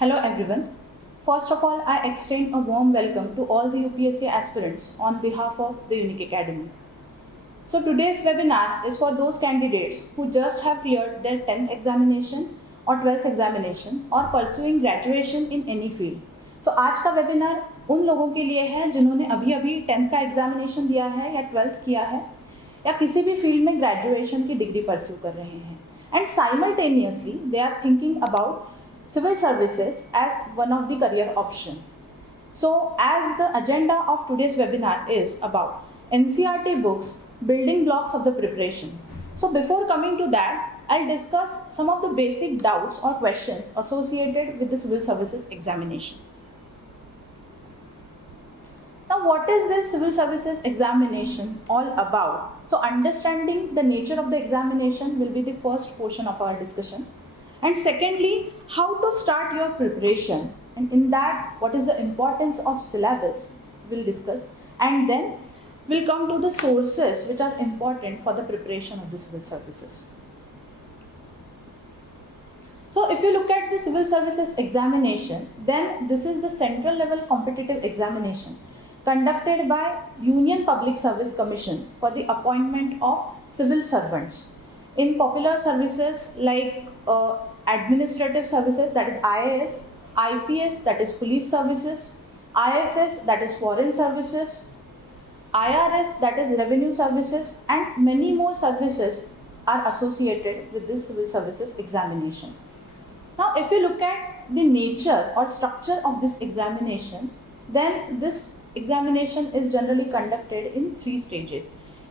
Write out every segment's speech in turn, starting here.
Hello everyone. First of all, I extend a warm welcome to all the UPSC aspirants on behalf of the Unique Academy. So today's webinar is for those candidates who just have cleared their 10th examination or 12th examination or pursuing graduation in any field. So आज का webinar उन लोगों के लिए है जिन्होंने अभी 10th का एग्जामिनेशन दिया है या 12th किया है या किसी भी फील्ड में ग्रेजुएशन की डिग्री परस्यू कर रहे हैं and simultaneously they are thinking about civil services as one of the career option. So as the agenda of today's webinar is about NCERT books, building blocks of the preparation. So before coming to that, I'll discuss some of the basic doubts or questions associated with the civil services examination. Now what is this civil services examination all about? So understanding the nature of the examination will be the first portion of our discussion. And secondly, how to start your preparation, and in that what is the importance of syllabus we'll discuss, and then we'll come to the sources which are important for the preparation of the civil services. So if you look at the civil services examination, then this is the central level competitive examination conducted by Union Public Service Commission for the appointment of civil servants in popular services like administrative services, that is IAS, IPS, that is police services, IFS, that is foreign services, IRS, that is revenue services, and many more services are associated with this civil services examination. Now if you look at the nature or structure of this examination, then this examination is generally conducted in 3 stages.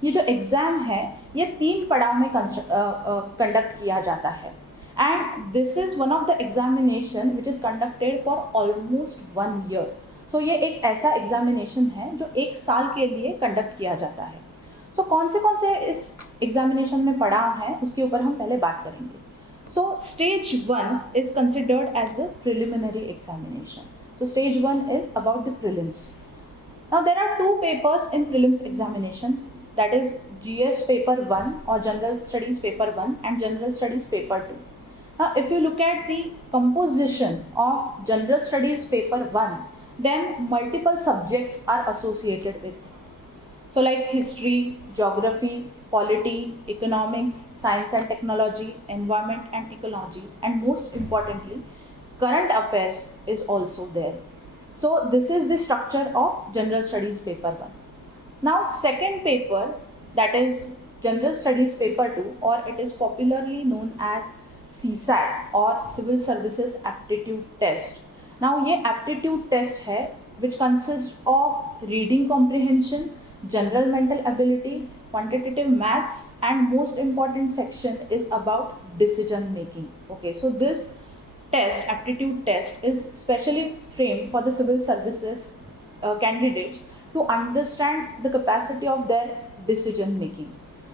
ये जो exam है ये 3 पड़ाव में conduct किया जाता है and this is one of the examination which is conducted for almost 1 year. So ये एक ऐसा एग्जामिनेशन है जो 1 साल के लिए कंडक्ट किया जाता है. सो कौन से इस एग्जामिनेशन में पड़ाव हैं उसके ऊपर हम पहले बात करेंगे. So stage 1 is considered as the preliminary examination. So stage 1 is about the prelims. Now there are 2 papers in prelims examination, that is GS paper 1 or general studies paper 1 and general studies paper 2. Now if you look at the composition of general studies paper 1, then multiple subjects are associated with. So like history, geography, polity, economics, science and technology, environment and ecology, and most importantly current affairs is also there. So this is the structure of general studies paper 1. Now second paper, that is general studies paper 2, or it is popularly known as CSAT or civil services aptitude test. Now ये aptitude test है which consists of reading comprehension, general mental ability, quantitative maths, and most important section is about decision making. Okay, so this test, aptitude test, is specially framed for the civil services candidates to understand the capacity of their decision making.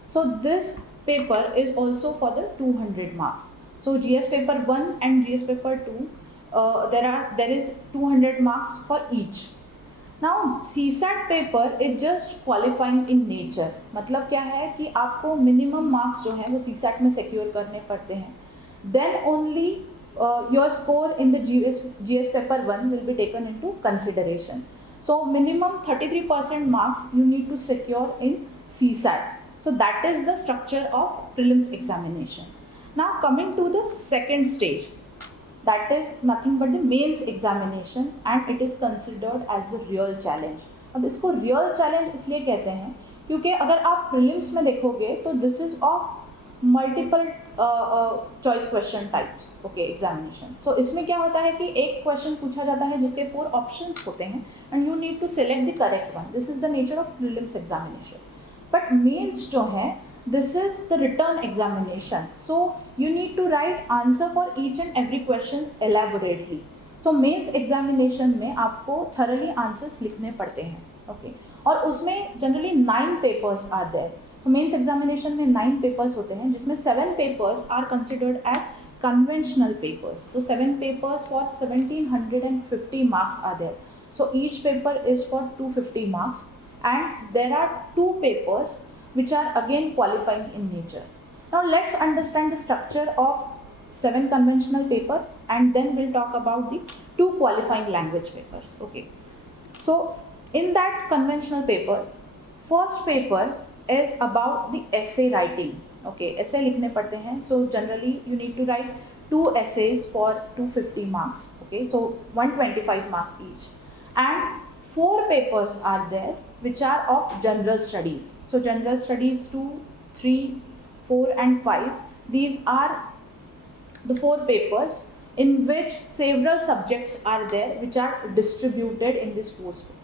So this paper is also for the 200 marks. So GS paper 1 and GS paper 2, there is 200 marks for each. Now CSAT paper is just qualifying in nature. मतलब क्या है कि आपको minimum marks जो हैं वो CSAT में secure करने पड़ते हैं. Then only your score in the GS paper 1 will be taken into consideration. So minimum 33% marks you need to secure in CSAT. So that is the structure of prelims examination. Now coming to the second stage, that is nothing but the mains examination, and it is considered as the real challenge. अब इसको real challenge इसलिए कहते हैं क्योंकि अगर आप prelims में देखोगे तो this is of multiple choice question types. Okay, examination. So इसमें क्या होता है कि एक क्वेश्चन पूछा जाता है जिसके 4 ऑप्शंस होते हैं and you need to select the correct one. This is the nature of prelims examination. But mains जो है this is the written examination. So you need to write answer for each and every question elaborately. So mains examination में आपको thoroughly answers लिखने पड़ते हैं. Okay, और उसमें generally 9 papers are there. तो मेंस एग्जामिनेशन में 9 पेपर्स होते हैं जिसमें 7 papers are considered as conventional papers. So 7 papers for 1750 marks are there. So each paper is for 250 marks and there are 2 papers which are again qualifying in nature. Now let's understand the structure of 7 conventional paper, and then we'll talk about the 2 qualifying language papers. Okay, so in that conventional paper, first paper is about the essay writing. Okay, essay लिखने पड़ते हैं. So generally you need to write 2 essays for 250 marks. Okay, so 125 marks each, and 4 papers are there which are of general studies. So general studies 2, 3, 4 and 5, these are the 4 papers in which several subjects are there which are distributed in these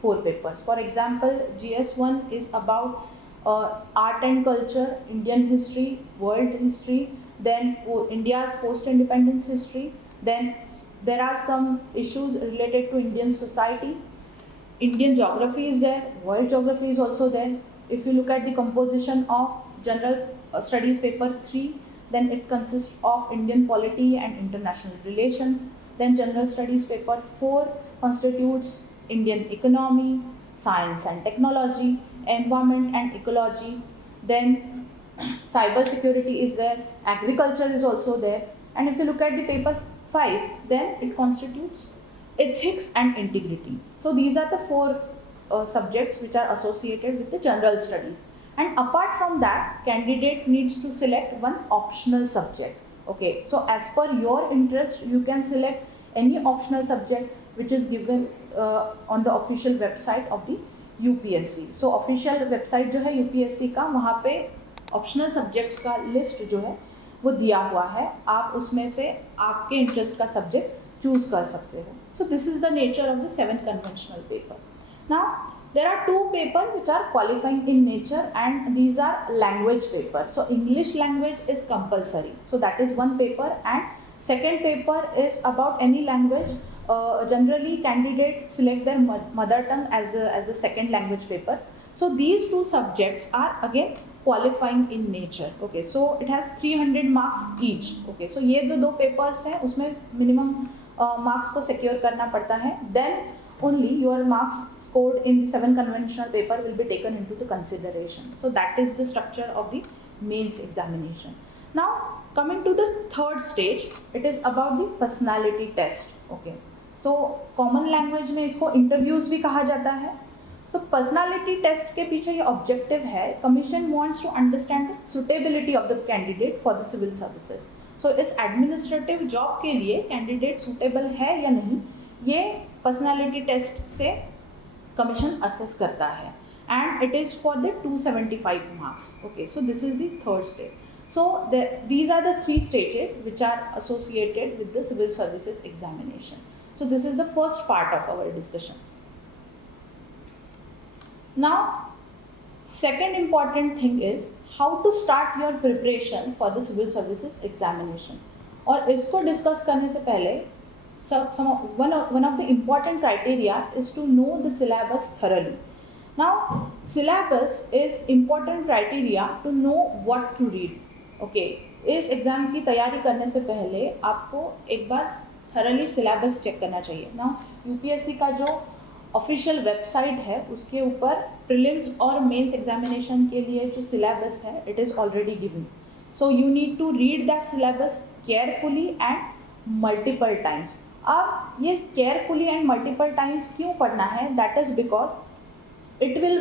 4 papers. For example, GS1 is about art and culture, Indian history, world history, then India's post-independence history, then there are some issues related to Indian society. Indian geography is there, world geography is also there. If you look at the composition of general studies paper 3, then it consists of Indian polity and international relations. Then general studies paper 4 constitutes Indian economy, science and technology, environment and ecology. Then cyber security is there, agriculture is also there. And if you look at the paper 5, then it constitutes ethics and integrity. So these are the 4 subjects which are associated with the general studies. And apart from that, candidate needs to select one optional subject. Okay, so as per your interest, you can select any optional subject which is given on the official website of the UPSC. So official website जो है UPSC का, वहाँ पे optional subjects का list जो है वो दिया हुआ है. आप उसमें से आपके इंटरेस्ट का सब्जेक्ट चूज कर सकते हो. So this is the nature of the 7 conventional paper. Now there are 2 papers which are qualifying in nature, and these are language paper. So English language is compulsory, so that is one paper, and second paper is about any language. Generally candidates select their mother tongue as the second language paper. So these 2 subjects are again qualifying in nature. Okay, so it has 300 marks each. Okay, so ये जो 2 papers हैं उसमें minimum marks को secure करना पड़ता है. Then only your marks scored in 7 conventional paper will be taken into the consideration. So that is the structure of the mains examination. Now coming to the third stage, it is about the personality test. Okay, so common language में इसको interviews भी कहा जाता है. So personality test के पीछे ये objective है, commission wants to understand the suitability of the candidate for the civil services. So इस administrative job के लिए candidate suitable है या नहीं, ये personality test से commission assess करता है, and it is for the 275 marks. Okay, so this is the third stage. So these are the 3 stages which are associated with the civil services examination. So this is the first part of our discussion. Now second important thing is how to start your preparation for the civil services examination. और इसको discuss करने से पहले one of the important criteria is to know the syllabus thoroughly. Now syllabus is important criteria to know what to read. Okay, इस exam की तैयारी करने से पहले आपको एक बार thoroughly syllabus चेक करना चाहिए. Now UPSC का जो ऑफिशियल वेबसाइट है उसके ऊपर प्रीलिम्स और मेंस एग्जामिनेशन के लिए जो सिलेबस है it is already given. So you need to read that syllabus carefully and multiple times. अब ये केयरफुली एंड मल्टीपल टाइम्स क्यों पढ़ना है? That is because it will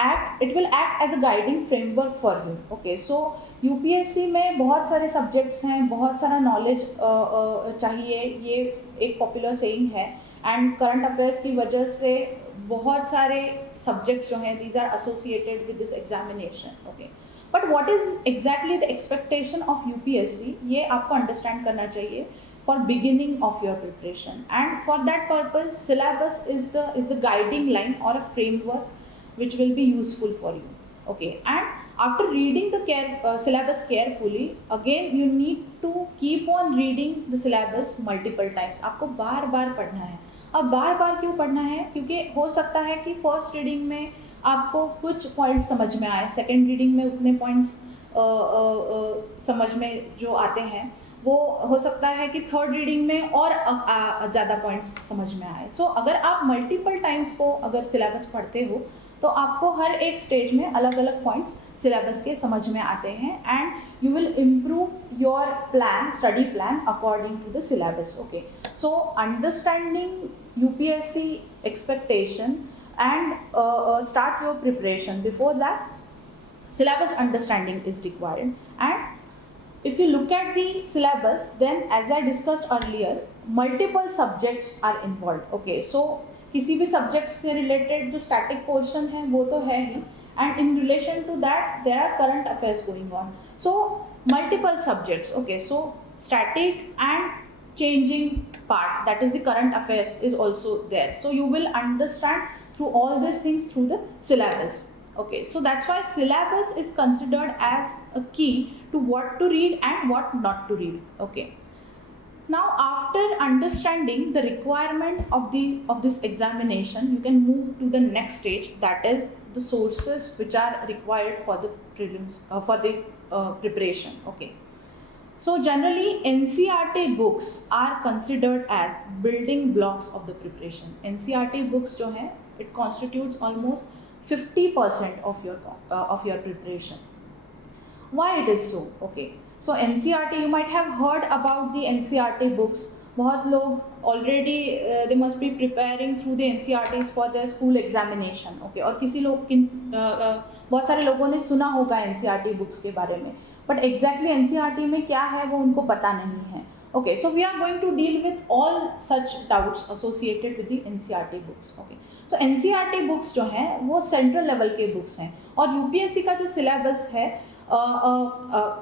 act as a guiding framework for you. Okay, so UPSC में बहुत सारे subjects हैं, बहुत सारा नॉलेज चाहिए, ये एक पॉपुलर सेइंग है. एंड करंट अफेयर्स की वजह से बहुत सारे सब्जेक्ट्स जो हैं these are associated with this examination. Okay, but what is exactly the expectation of UPSC, ये आपको अंडरस्टैंड करना चाहिए for beginning of your preparation. And for that purpose syllabus is the guiding line और a framework which will be useful for you. Okay, and after reading the syllabus carefully, again you need to keep on reading the syllabus multiple times. आपको बार बार पढ़ना है. अब बार बार क्यों पढ़ना है? क्योंकि हो सकता है कि फर्स्ट रीडिंग में आपको कुछ पॉइंट्स समझ में आए, सेकेंड रीडिंग में उतने पॉइंट्स समझ में जो आते हैं वो हो सकता है कि थर्ड रीडिंग में और ज़्यादा पॉइंट्स समझ में आए. सो अगर आप मल्टीपल टाइम्स को अगर सिलेबस पढ़ते हो तो आपको हर एक स्टेज में अलग अलग पॉइंट्स सिलेबस के समझ में आते हैं, and you will improve your plan, study plan according to the syllabus. Okay, so understanding UPSC expectation and start your preparation. Before that, syllabus understanding is required. And if you look at the syllabus, then as I discussed earlier, multiple subjects are involved. Okay, so किसी भी subjects से related जो static portion है वो तो है ही, and in relation to that there are current affairs going on. So multiple subjects. Okay, so static and changing part, that is the current affairs, is also there. So you will understand through all these things through the syllabus. Okay, so that's why syllabus is considered as a key to what to read and what not to read. Okay, now after understanding the requirement of this examination, you can move to the next stage, that is the sources which are required for the prelims, for the preparation. Okay, so generally NCERT books are considered as building blocks of the preparation. NCERT books जो हैं, it constitutes almost 50% of your preparation. Why it is so? Okay, so NCERT, you might have heard about the NCERT books. बहुत लोग already they must be preparing through the NCERTs for their school examination. Okay, और किसी लोग बहुत सारे लोगों ने सुना होगा NCERT books के बारे में, but exactly NCERT में क्या है वो उनको पता नहीं है. Okay, so we are going to deal with all such doubts associated with the NCERT books. Okay, so NCERT books जो हैं वो central level के books हैं, और UPSC का जो syllabus है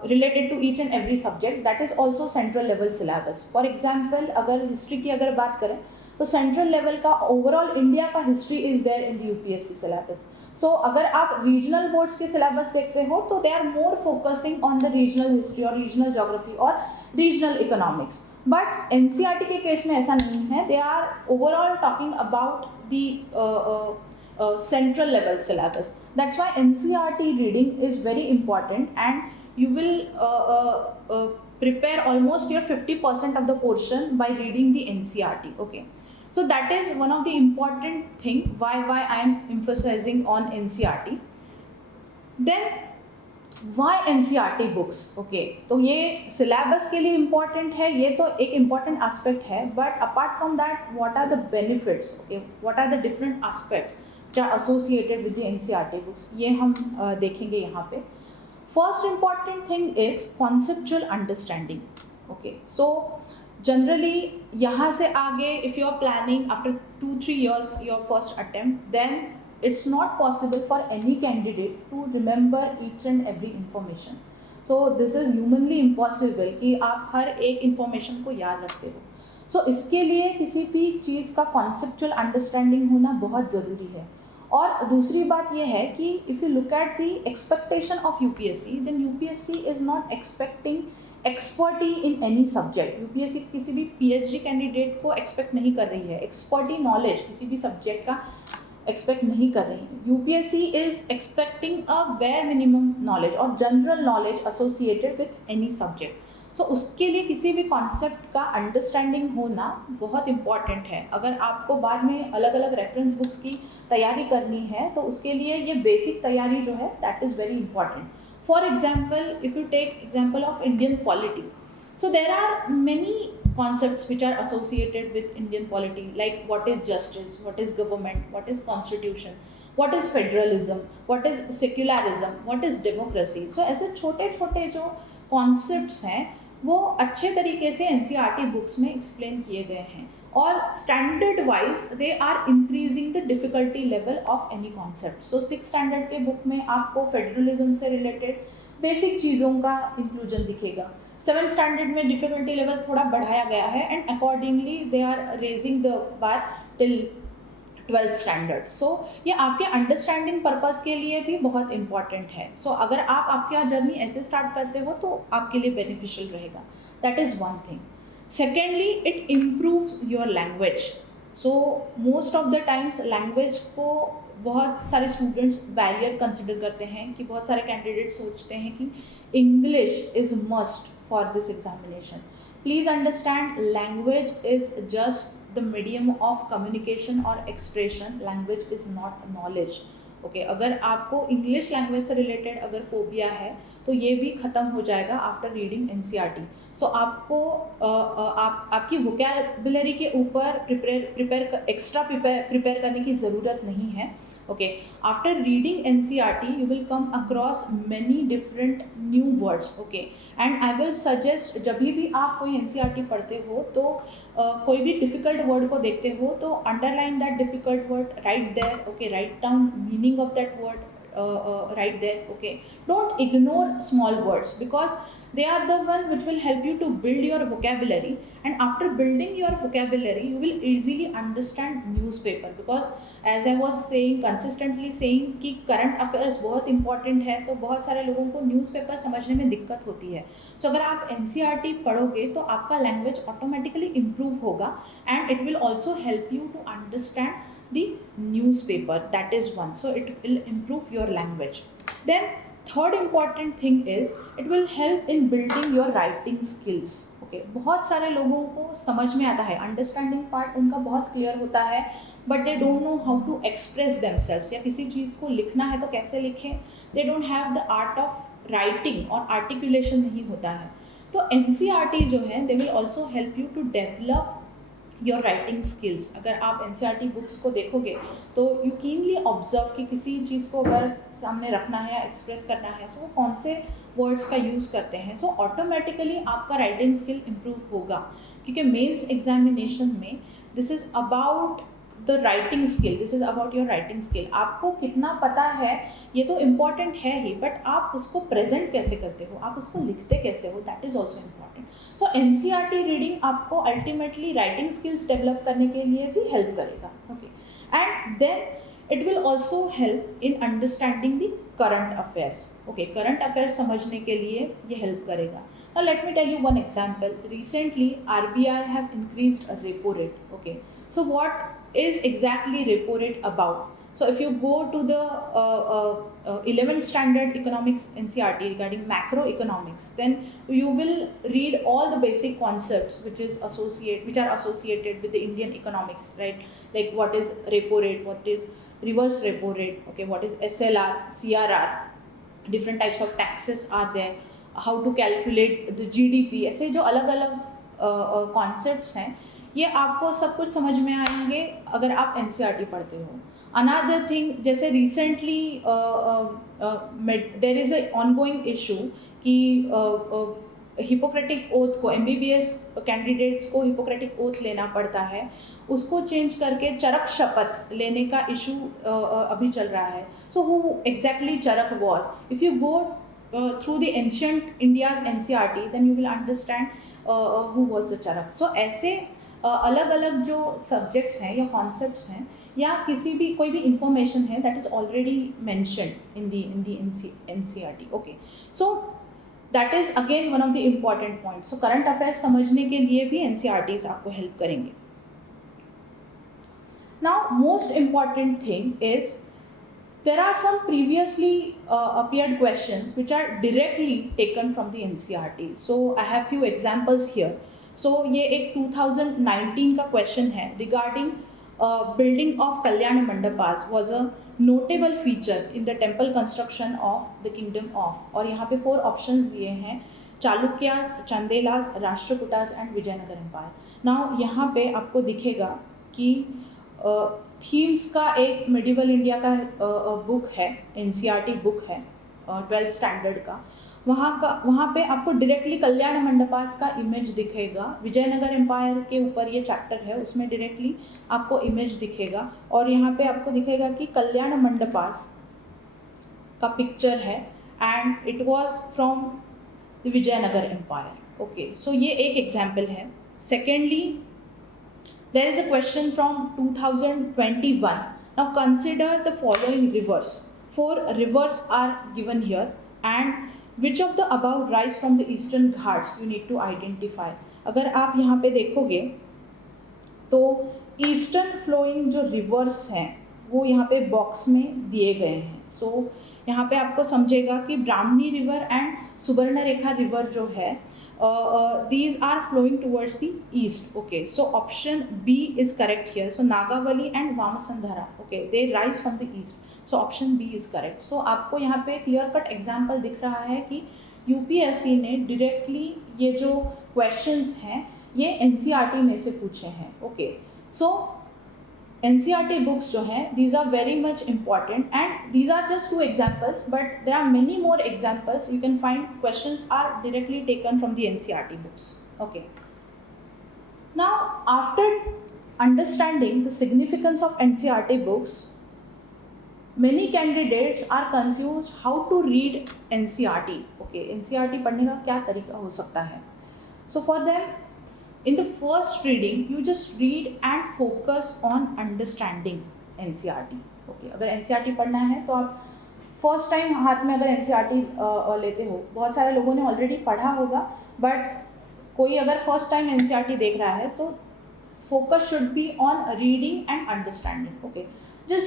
related to each and every subject, that is also central level syllabus. For example, अगर history की अगर बात करें तो central level का overall India का history is there in the UPSC syllabus. So अगर आप regional boards के syllabus देखते हो तो they are more focusing on the regional history और regional geography और regional economics. But NCERT के केस में ऐसा नहीं है. They are overall talking about the central level syllabus. That's why NCERT reading is very important, and you will prepare almost your 50% of the portion by reading the NCERT. Okay. So that is one of the important thing why I am emphasizing on NCERT. Then why NCERT books? Okay, तो ये syllabus के लिए important है, ये तो एक important aspect है, but apart from that, what are the benefits? Okay, what are the different aspects which are associated with the NCERT books? ये हम देखेंगे यहाँ पे. First important thing is conceptual understanding. Okay, so generally यहाँ से आगे if you are planning after 2-3 years your first attempt, then it's not possible for any candidate to remember each and every information. So this is humanly impossible कि आप हर एक information को याद रखते हो. So इसके लिए किसी भी चीज़ का conceptual understanding होना बहुत ज़रूरी है. और दूसरी बात यह है कि if you look at the expectation of UPSC, then UPSC is not expecting expertise in any subject. UPSC किसी भी PhD कैंडिडेट को एक्सपेक्ट नहीं कर रही है, एक्सपर्टी नॉलेज किसी भी सब्जेक्ट का एक्सपेक्ट नहीं कर रही है. UPSC is expecting a bare minimum knowledge और general knowledge associated with any subject. So उसके लिए किसी भी कॉन्सेप्ट का अंडरस्टैंडिंग होना बहुत इम्पॉर्टेंट है. अगर आपको बाद में अलग अलग रेफरेंस बुक्स की तैयारी करनी है तो उसके लिए ये बेसिक तैयारी जो है that is very important. For example, if you take example of Indian polity, so there are many concepts which are associated with Indian polity, like what is justice, what is government, what is constitution, what is federalism, what is secularism, what is democracy. So ऐसे छोटे छोटे जो concepts हैं वो अच्छे तरीके से NCERT books में explain किए गए हैं, और standard wise they are increasing the difficulty level of any concept. So 6th standard के book में आपको federalism से related basic चीज़ों का inclusion दिखेगा. 7th standard में difficulty level थोड़ा बढ़ाया गया है, and accordingly they are raising the bar till 12th standard. So ये आपके understanding purpose के लिए भी बहुत important है. So अगर आप आपकी जर्नी ऐसे start करते हो तो आपके लिए beneficial रहेगा. That is one thing. Secondly, it improves your language. So most of the times language को बहुत सारे students barrier consider करते हैं, कि बहुत सारे candidates सोचते हैं कि English is must for this examination. Please understand, language is just the medium of communication or expression. Language is not knowledge. Okay अगर आपको इंग्लिश लैंग्वेज से रिलेटेड अगर फोबिया है तो ये भी ख़त्म हो जाएगा आफ्टर रीडिंग एनसीईआरटी। सो आपको आपकी वोकैबुलरी के ऊपर एक्स्ट्रा प्रिपेयर करने की ज़रूरत नहीं है। Okay after reading NCERT you will come across many different new words. Okay and I will suggest जब भी आप कोई एनसीईआरटी पढ़ते हो तो कोई भी डिफिकल्ट वर्ड को देखते हो तो underline that difficult word, right there, okay write down meaning of that word, right there. Okay, don't ignore small words because they are the one which will help you to build your vocabulary, and after building your vocabulary you will easily understand newspaper because as I was saying consistently saying कि current affairs बहुत important है तो बहुत सारे लोगों को newspaper समझने में दिक्कत होती है। So अगर आप NCERT पढ़ोगे तो आपका लैंग्वेज ऑटोमेटिकली इम्प्रूव होगा and it will also help you to understand the newspaper. That is one, so it will improve your language. Then third important thing is it will help in building your writing skills. Okay, बहुत सारे लोगों को समझ में आता है, understanding part उनका बहुत क्लियर होता है but they don't know how to express themselves, या किसी चीज़ को लिखना है तो कैसे लिखें, they don't have the art of writing और आर्टिकुलेशन नहीं होता है। तो एनसीईआरटी जो है they will also help you to develop your writing skills. अगर आप एनसीईआरटी बुक्स को देखोगे तो यू कीनली ऑब्जर्व कि किसी चीज़ को अगर सामने रखना है या एक्सप्रेस करना है तो वो कौन से वर्ड्स का यूज़ करते हैं, सो ऑटोमेटिकली आपका राइटिंग स्किल इम्प्रूव होगा क्योंकि मेंस एग्जामिनेशन में this is about the writing skill, this is about your writing skill. आपको कितना पता है ये तो इम्पॉर्टेंट है ही, बट आप उसको प्रेजेंट कैसे करते हो, आप उसको लिखते कैसे हो, that is also important. So NCERT reading आपको अल्टीमेटली राइटिंग स्किल्स डेवलप करने के लिए भी हेल्प करेगा। Okay and then it will also help in understanding the current affairs. Okay current affairs समझने के लिए ये हेल्प करेगा। Now let me tell you one example. Recently RBI have increased a repo rate. Okay, so what is exactly repo rate about? So if you go to the 11th standard economics NCERT regarding macroeconomics, then you will read all the basic concepts which are associated with the Indian economics, right? Like what is repo rate, what is reverse repo rate, okay, what is SLR, CRR, different types of taxes are there, how to calculate the GDP, ऐसे जो अलग अलग concepts हैं ये आपको सब कुछ समझ में आएंगे अगर आप एनसीईआरटी पढ़ते हो। अनदर थिंग, जैसे recently there is a ongoing issue कि हिपोक्रेटिक ओथ को एमबीबीएस कैंडिडेट्स को हिपोक्रेटिक ओथ लेना पड़ता है, उसको चेंज करके चरक शपथ लेने का इशू अभी चल रहा है। So who exactly Charak was, if you go through the ancient India's NCERT then you will understand who was the Charak. So ऐसे अलग अलग जो सब्जेक्ट्स हैं या कॉन्सेप्ट्स हैं या किसी भी कोई भी इंफॉर्मेशन है that is already mentioned in the NCERT. Okay so that is again one of the important points. So current affairs समझने के लिए भी NCERTs आपको हेल्प करेंगे। Now most important thing is there are some previously appeared questions which are directly taken from the NCERT. So I have few examples here. So ये एक 2019 का question है regarding building of Kalyana Mandapas was a notable feature in the temple construction of the kingdom of, और यहाँ पे 4 options दिए हैं, Chalukyas, Chandelas, Rashtrakutas and Vijayanagara empire. Now यहाँ पे आपको दिखेगा कि थीम्स का एक मिडिवल इंडिया का बुक है, एनसीईआरटी बुक है 12th स्टैंडर्ड का, वहाँ पे आपको डायरेक्टली कल्याण मंडपास का इमेज दिखेगा। विजयनगर एम्पायर के ऊपर ये चैप्टर है, उसमें डायरेक्टली आपको इमेज दिखेगा और यहाँ पे आपको दिखेगा कि कल्याण मंडपास का पिक्चर है and it was from the Vijayanagara empire. Okay so ये एक एग्जाम्पल है। Secondly there is a question from 2021. Now consider the following rivers. 4 rivers are given here and which of the above rise from the eastern ghats you need to identify. अगर आप यहाँ पे देखोगे तो eastern flowing जो reverse हैं वो यहाँ पे बॉक्स में दिए गए हैं। सो यहाँ पे आपको समझेगा कि ब्राह्मणी रिवर एंड सुवर्णरेखा रिवर जो है these are flowing towards the east. Okay, so option B is correct here. So Nagavali and Vamasandhara, okay, they rise from the east. So option B is correct. So आपको यहाँ पे clear cut example दिख रहा है कि UPSC ने directly ये जो क्वेश्चंस हैं ये एनसीईआरटी में से पूछे हैं. ओके, सो एनसीईआरटी बुक्स जो हैं these are very much important and these are just 2 examples, but there are many more examples. You can find questions are directly taken from the NCERT books. Okay. Now, after understanding the significance of NCERT books, many candidates are confused how to read NCERT. Okay, NCERT पढ़ने का क्या तरीका हो सकता है? So for them, in the first reading, you just read and focus on understanding NCERT. Okay, अगर NCERT पढ़ना है तो आप फर्स्ट टाइम हाथ में अगर NCERT लेते हो, बहुत सारे लोगों ने ऑलरेडी पढ़ा होगा, बट कोई अगर फर्स्ट टाइम NCERT देख रहा है तो focus should be on reading and understanding. Okay, just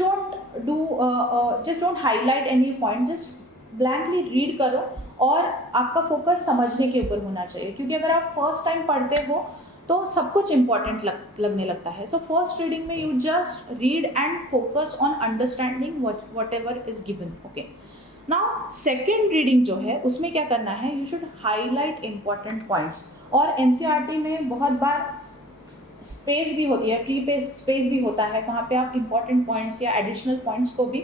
don't highlight any point, just blankly read करो और आपका फोकस समझने के ऊपर होना चाहिए, क्योंकि अगर आप फर्स्ट टाइम पढ़ते हो तो सब कुछ इंपॉर्टेंट लगने लगता है. सो फर्स्ट रीडिंग में you just read and focus on understanding what ever is given. Okay, now second reading जो है उसमें क्या करना है, you should highlight important points. और एनसीईआरटी में बहुत बार स्पेस भी होती है, फ्री स्पेस भी होता है, वहाँ पे आप इंपॉर्टेंट पॉइंट्स या एडिशनल पॉइंट्स को भी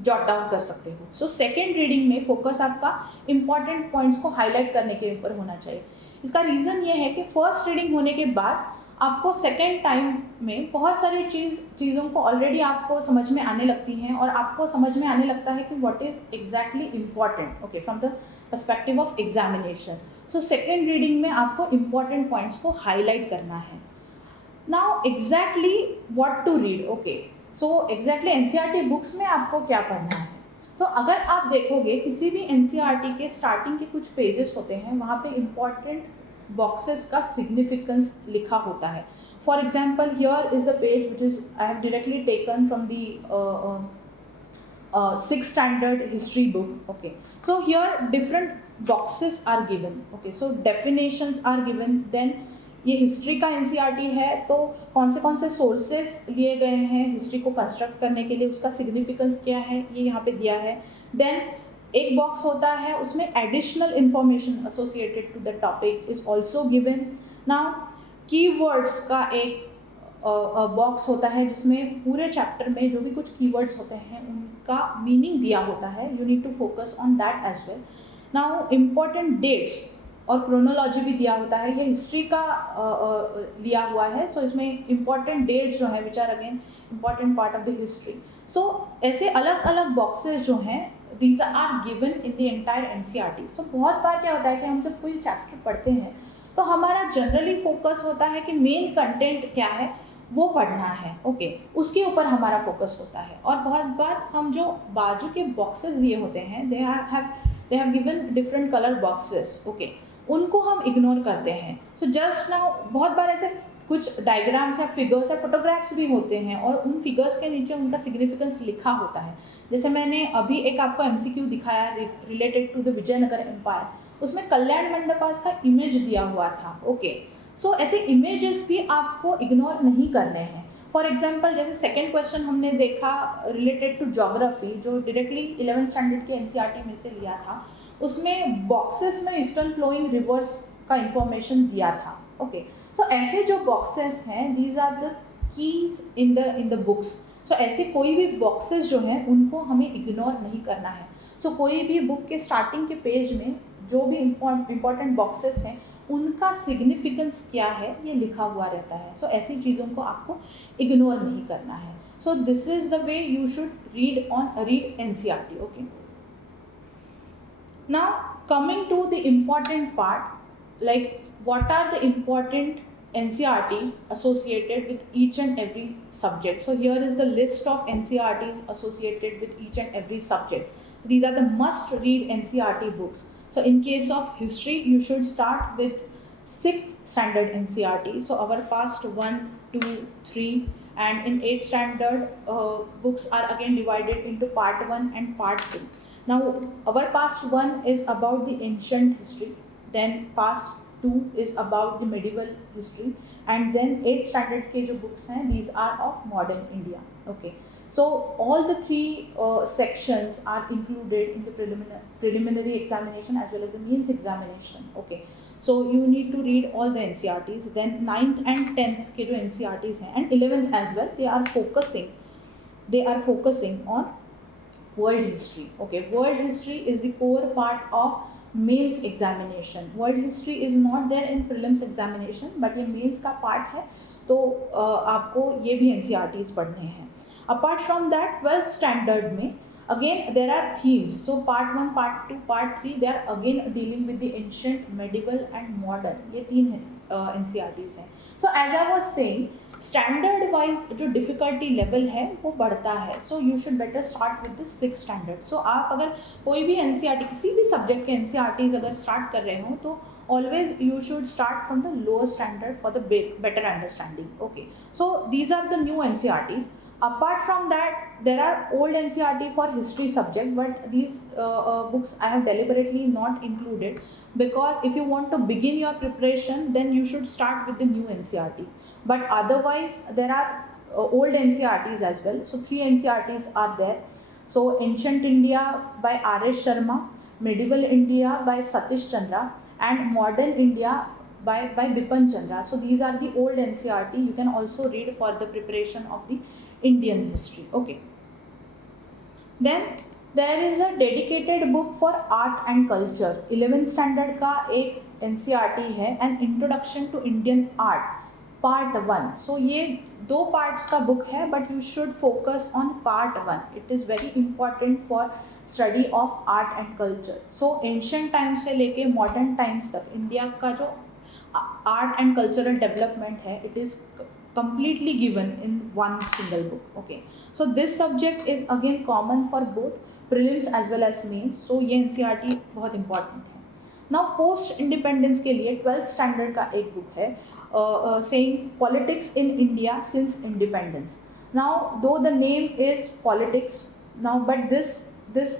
जॉट डाउन कर सकते हो. सो सेकेंड रीडिंग में फोकस आपका इंपॉर्टेंट पॉइंट्स को हाईलाइट करने के ऊपर होना चाहिए. इसका रीज़न ये है कि फर्स्ट रीडिंग होने के बाद आपको सेकेंड टाइम में बहुत सारी चीज़ों को ऑलरेडी आपको समझ में आने लगती हैं और आपको समझ में आने लगता है कि what is exactly important. Okay, from the perspective of examination. So second reading में आपको इंपॉर्टेंट पॉइंट्स को हाईलाइट करना है. Now exactly what to read. Okay, so exactly NCERT books में आपको क्या पढ़ना है. तो अगर आप देखोगे किसी भी एनसीईआरटी के स्टार्टिंग के कुछ पेजेस होते हैं, वहाँ पे इम्पॉर्टेंट बॉक्सेस का सिग्निफिकेंस लिखा होता है. For example, here is the page which is I have directly taken from the 6th standard history book. Okay, so here different boxes are given. Okay, so definitions are given. Then ये history का NCERT है तो कौन से sources लिए गए हैं history को कंस्ट्रक्ट करने के लिए, उसका सिग्निफिकेंस क्या है, ये यहाँ पे दिया है. देन एक बॉक्स होता है उसमें additional information associated to the topic is also given. Now keywords का एक बॉक्स होता है जिसमें पूरे चैप्टर में जो भी कुछ कीवर्ड्स होते हैं उनका मीनिंग दिया होता है. You need to focus on that as well. Now important dates और क्रोनोलॉजी भी दिया होता है, ये हिस्ट्री का लिया हुआ है. सो इसमें इम्पॉर्टेंट डेट्स जो हैं which are again important part of the history. So ऐसे अलग अलग बॉक्सेस जो हैं these are given in the entire NCERT. So बहुत बार क्या होता है कि हम जब कोई चैप्टर पढ़ते हैं तो हमारा जनरली फोकस होता है कि मेन कंटेंट क्या है वो पढ़ना है. ओके, उसके ऊपर हमारा फोकस होता है. और बहुत बार हम जो बाजू के बॉक्सेस दिए होते हैं they have given different colour boxes. Okay, उनको हम इग्नोर करते हैं. सो जस्ट नाउ बहुत बार ऐसे कुछ डायग्राम्स या फिगर्स या फोटोग्राफ्स भी होते हैं और उन फिगर्स के नीचे उनका सिग्निफिकेंस लिखा होता है. जैसे मैंने अभी एक आपको एमसीक्यू दिखाया related to the Vijayanagara empire, उसमें कल्याण मंडपास का इमेज दिया हुआ था. ओके, सो ऐसे इमेजेस भी आपको इग्नोर नहीं करने हैं. फॉर एग्जाम्पल, जैसे सेकेंड क्वेश्चन हमने देखा रिलेटेड टू ज्योग्राफी जो डायरेक्टली 11th स्टैंडर्ड के एनसीईआरटी में से लिया था, उसमें बॉक्सेस में ईस्टर्न फ्लोइंग रिवर्स का इंफॉर्मेशन दिया था. ओके, सो ऐसे जो बॉक्सेस हैं these are the keys in the books. So ऐसे कोई भी बॉक्सेस जो हैं उनको हमें इग्नोर नहीं करना है. सो कोई भी बुक के स्टार्टिंग के पेज में जो भी इम्पॉर्टेंट बॉक्सेस हैं उनका सिग्निफिकेंस क्या है ये लिखा हुआ रहता है. सो ऐसी चीज़ों को आपको इग्नोर नहीं करना है. So this is the way you should read NCERT. Okay, now coming to the important part, like what are the important NCERTs associated with each and every subject. So here is the list of NCERTs associated with each and every subject. These are the must read NCERT books. So in case of history you should start with 6th standard NCERT. So our past 1, 2, 3 and in 8th standard books are again divided into part 1 and part 2. Now our past 1 is about the ancient history, then past 2 is about the medieval history and then 8th standard के जो books हैं these are of modern India. Okay, So all the three sections are included in the preliminary examination as well as the mains examination. Okay, so you need to read all the NCERTs. Then 9th and 10th के जो NCERTs हैं and 11th as well, they are focusing on world history. Okay, world history is the core part of mains examination. World history is not there in prelims examination, but ये mains का part है, तो आपको ये भी NCERTs पढ़ने हैं. Apart from that 12th standard में again there are themes. So part 1, part 2, part 3 they are again dealing with the ancient, medieval and modern. ये 3 एनसीईआरटीज हैं. So as I was saying, standard wise जो difficulty level है वो बढ़ता है. So you should better start with the 6th standard. So आप अगर कोई भी एनसीईआरटी, किसी भी सब्जेक्ट के एनसीईआरटीज अगर स्टार्ट कर रहे हो तो always you should start from the lower standard for the better understanding. Okay, so these are the new NCERTs. Apart from that, there are old NCERT for history subject, but these books I have deliberately not included, because if you want to begin your preparation, then you should start with the new NCERT. But otherwise there are old NCERTs as well. So 3 NCERTs are there. So Ancient India by R.S. Sharma, Medieval India by Satish Chandra, and Modern India by Bipan Chandra. So these are the old NCERT. You can also read for the preparation of the Indian history. Okay. Then there is a dedicated book for art and culture. 11th standard का एक NCERT है, An Introduction to Indian Art, Part 1. So ये 2 parts का book है, but you should focus on Part 1. It is very important for study of art and culture. So ancient times से लेके modern times तक India का जो art and cultural development है, it is completely given in one single book. Okay, so this subject is again common for both prelims as well as mains. So ये NCERT बहुत important है. Now post independence के लिए 12th standard का एक book है saying politics in India since independence. Now though the name is politics now, but this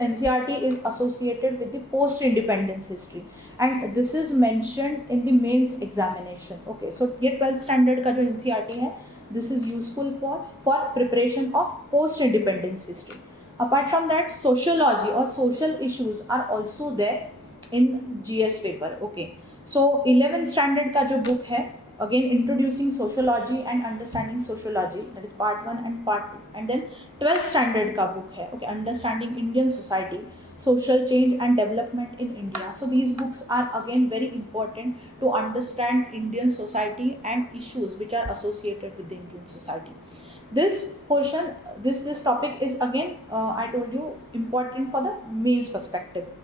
NCERT is associated with the post-independence history, and this is mentioned in the mains examination. Okay, so ये 12th standard का जो NCERT है, this is useful for preparation of post-independence history. Apart from that, sociology or social issues are also there in GS paper. Okay, so 11th standard का जो book है, again introducing sociology and understanding sociology, that is part 1 and part 2. And then 12th standard का book है, okay, understanding Indian society, social change and development in India. So these books are again very important to understand Indian society and issues which are associated with the Indian society. This portion, this topic is again I told you important for the mains perspective.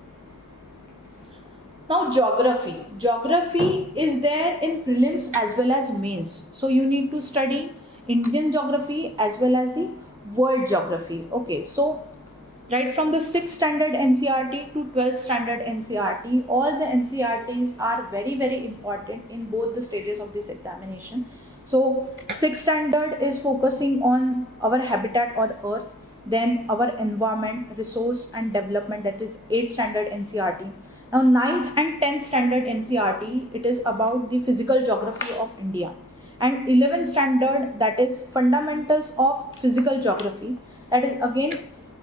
Now geography is there in prelims as well as mains. So you need to study Indian geography as well as the world geography. Okay, so right from the 6th standard NCERT to 12th standard NCERT, all the NCERTs are very important in both the stages of this examination. So 6th standard is focusing on our habitat on earth, then our environment, resource and development, that is 8th standard NCERT. Now 9th and 10th standard NCERT, it is about the physical geography of India, and 11th standard, that is fundamentals of physical geography, that is again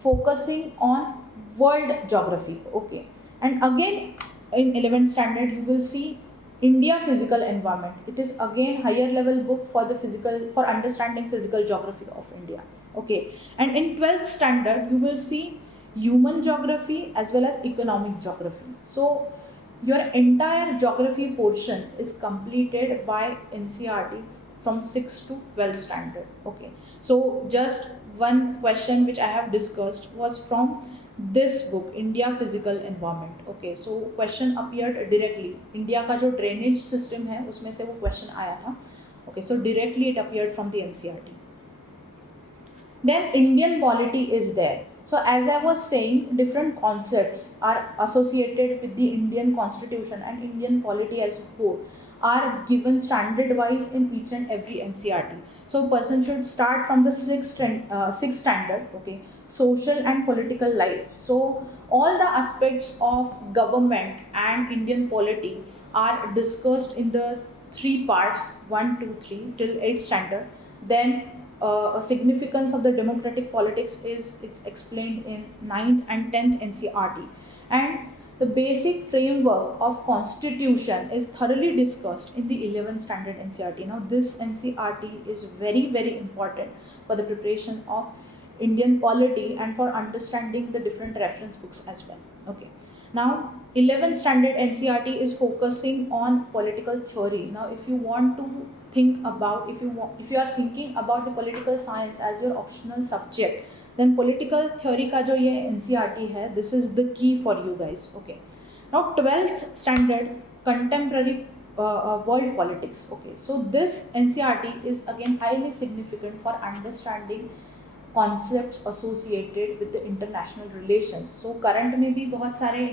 focusing on world geography. Okay, and again in 11th standard you will see India physical environment. It is again higher level book for understanding physical geography of India. Okay, and in 12th standard you will see human geography as well as economic geography. So your entire geography portion is completed by NCERTs from 6th to 12th standard. Okay, so just one question which I have discussed was from this book, India Physical Environment. Okay, so question appeared directly. India का जो drainage system है उसमें से वो question आया था. Okay, so directly it appeared from the NCERT. Then Indian polity is there. So as I was saying, different concepts are associated with the Indian constitution and Indian polity as a whole are given standard wise in each and every NCERT. So person should start from the 6th standard. Okay, social and political life. So all the aspects of government and Indian polity are discussed in the 3 parts, 1, 2, 3 till 8th standard. Then significance of the democratic politics is it's explained in 9th and 10th NCERT, and the basic framework of constitution is thoroughly discussed in the 11th standard NCERT. Now this NCERT is very very important for the preparation of Indian polity and for understanding the different reference books as well. Okay. Now 11th standard NCERT is focusing on political theory. Now if you want to think about, if you are thinking about the political science as your optional subject, then political theory का जो ये NCERT है, this is the key for you guys. Okay. Now 12th standard contemporary world politics. Okay. So this NCERT is again highly significant for understanding concepts associated with the international relations. So current में भी बहुत सारे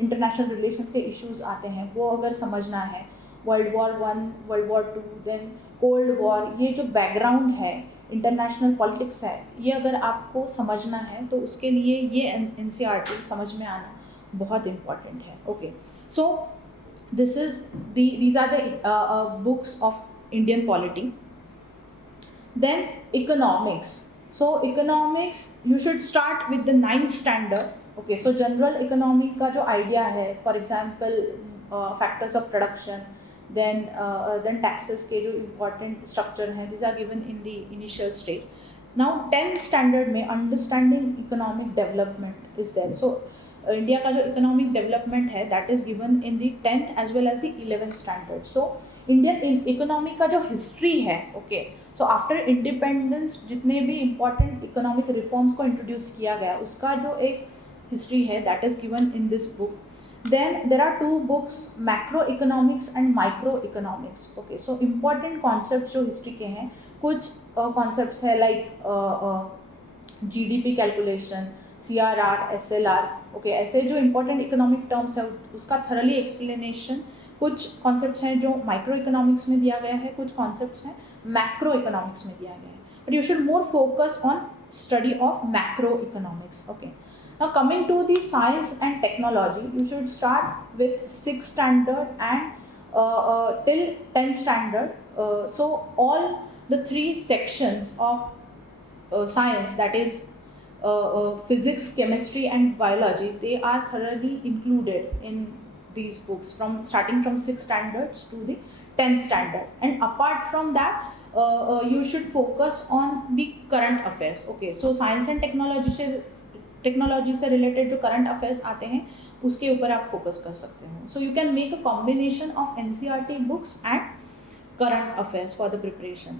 international relations के issues आते हैं, वो अगर समझना है, World War I, World War II, then Cold War, ये जो background है इंटरनेशनल पॉलिटिक्स है, ये अगर आपको समझना है तो उसके लिए ये NCERT समझ में आना बहुत इम्पॉर्टेंट है. Okay, so these are the books of Indian polity. Then economics. So economics you should start with the 9th standard. Okay, so general economy का जो idea है, for example factors of production, then taxes के जो important structure हैं, these are given in the initial stage. Now 10th standard में understanding economic development is there. So India का जो economic development है, that is given in the 10th as well as the 11th standard. So Indian economy का जो history है, okay, so after independence जितने भी important economic reforms को introduce किया गया, उसका जो एक history है, that is given in this book. Then there are two books, macroeconomics and microeconomics. Okay, so important concepts जो history के हैं, कुछ concepts है like GDP calculation, CRR, SLR. Okay, ऐसे जो important economic terms है उसका thoroughly explanation. कुछ concepts हैं जो microeconomics में दिया गया है, कुछ concepts हैं macroeconomics में दिया गया है. But you should more focus on study of macroeconomics. Okay. Now coming to the science and technology, you should start with 6th standard and till 10th standard. So all the three sections of science, that is physics, chemistry and biology, they are thoroughly included in these books starting from 6th standards to the 10th standard. And apart from that, you should focus on the current affairs. Okay, so science and technology से related जो current affairs आते हैं उसके ऊपर आप focus कर सकते हो. So you can make a combination of NCERT books and current affairs for the preparation.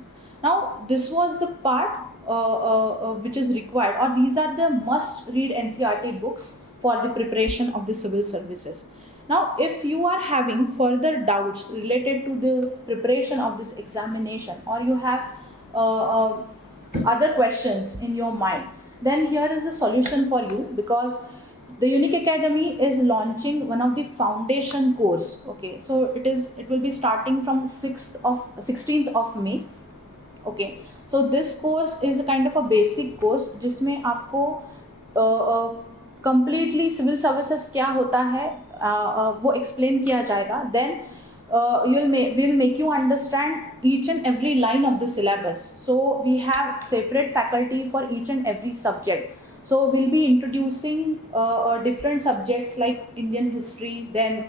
Now this was the part which is required, or these are the must read NCERT books for the preparation of the civil services. Now if you are having further doubts related to the preparation of this examination, or you have other questions in your mind, then here is the solution for you, because the Unique Academy is launching one of the foundation course. Okay, so it will be starting from 16th of May. Okay, so this course is a kind of a basic course जिसमें आपको completely civil services क्या होता है वो explain किया जाएगा. Then we'll make you understand each and every line of the syllabus. So we have separate faculty for each and every subject. So we'll be introducing different subjects like Indian history, then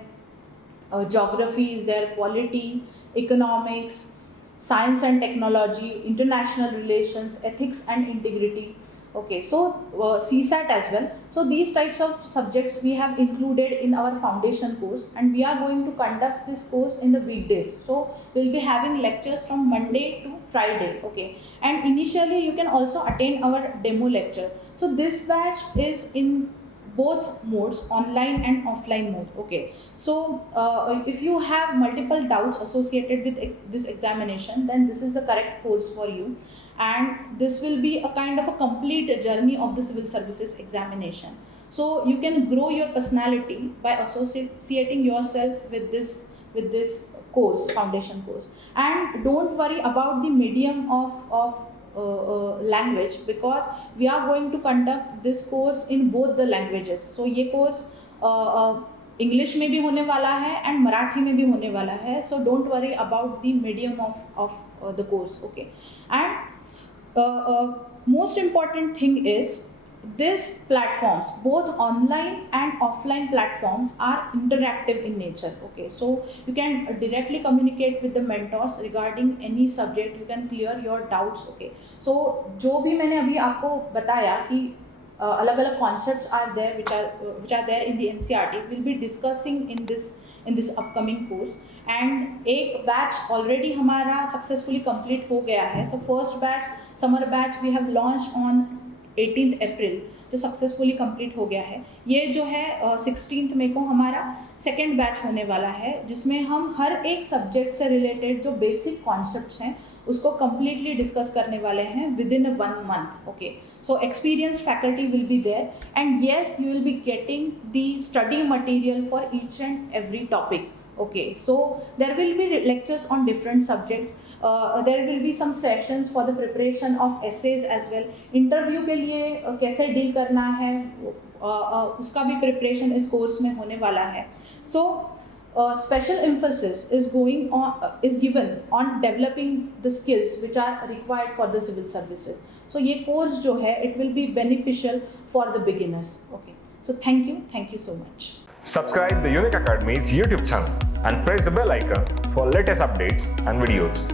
geography is there, polity, economics, science and technology, international relations, ethics and integrity. Okay, so CSAT as well. So these types of subjects we have included in our foundation course, and we are going to conduct this course in the weekdays. So we'll be having lectures from Monday to Friday. Okay, and initially you can also attend our demo lecture. So this batch is in both modes, online and offline mode. Okay, so if you have multiple doubts associated with this examination, then this is the correct course for you. And this will be a kind of a complete journey of the civil services examination. So you can grow your personality by associating yourself with this course, foundation course. And don't worry about the medium of language, because we are going to conduct this course in both the languages. So ये course English में भी होने वाला है and Marathi में भी होने वाला है. So don't worry about the medium of the course. Okay, and most important thing is these platforms, both online and offline platforms, are interactive in nature. Okay, so you can directly communicate with the mentors regarding any subject. You can clear your doubts. Okay, so जो भी मैंने अभी आपको बताया कि अलग अलग concepts are there which are there in the NCERT, we'll be discussing in this upcoming course. And एक बैच ऑलरेडी हमारा सक्सेसफुली कंप्लीट हो गया है. So first batch, summer batch, we have launch on 18th April, जो successfully complete हो गया है. ये जो है 16th मई को हमारा सेकेंड बैच होने वाला है, जिसमें हम हर एक सब्जेक्ट से रिलेटेड जो बेसिक कॉन्सेप्ट्स हैं उसको कम्प्लीटली डिस्कस करने वाले हैं with in 1 month. Okay, so experienced faculty will be there, and yes, you will be getting the study material for each and every topic. Okay, so there will be lectures on different subjects. There will be some sessions for the preparation of essays as well. Interview के लिए कैसे deal करना है उसका भी preparation इस course में होने वाला है. So special emphasis is given on developing the skills which are required for the civil services. So ये कोर्स जो है it will be beneficial for the beginners. Okay, so thank you so much. Subscribe the Unique Academy's YouTube channel and press the bell icon for latest updates and videos.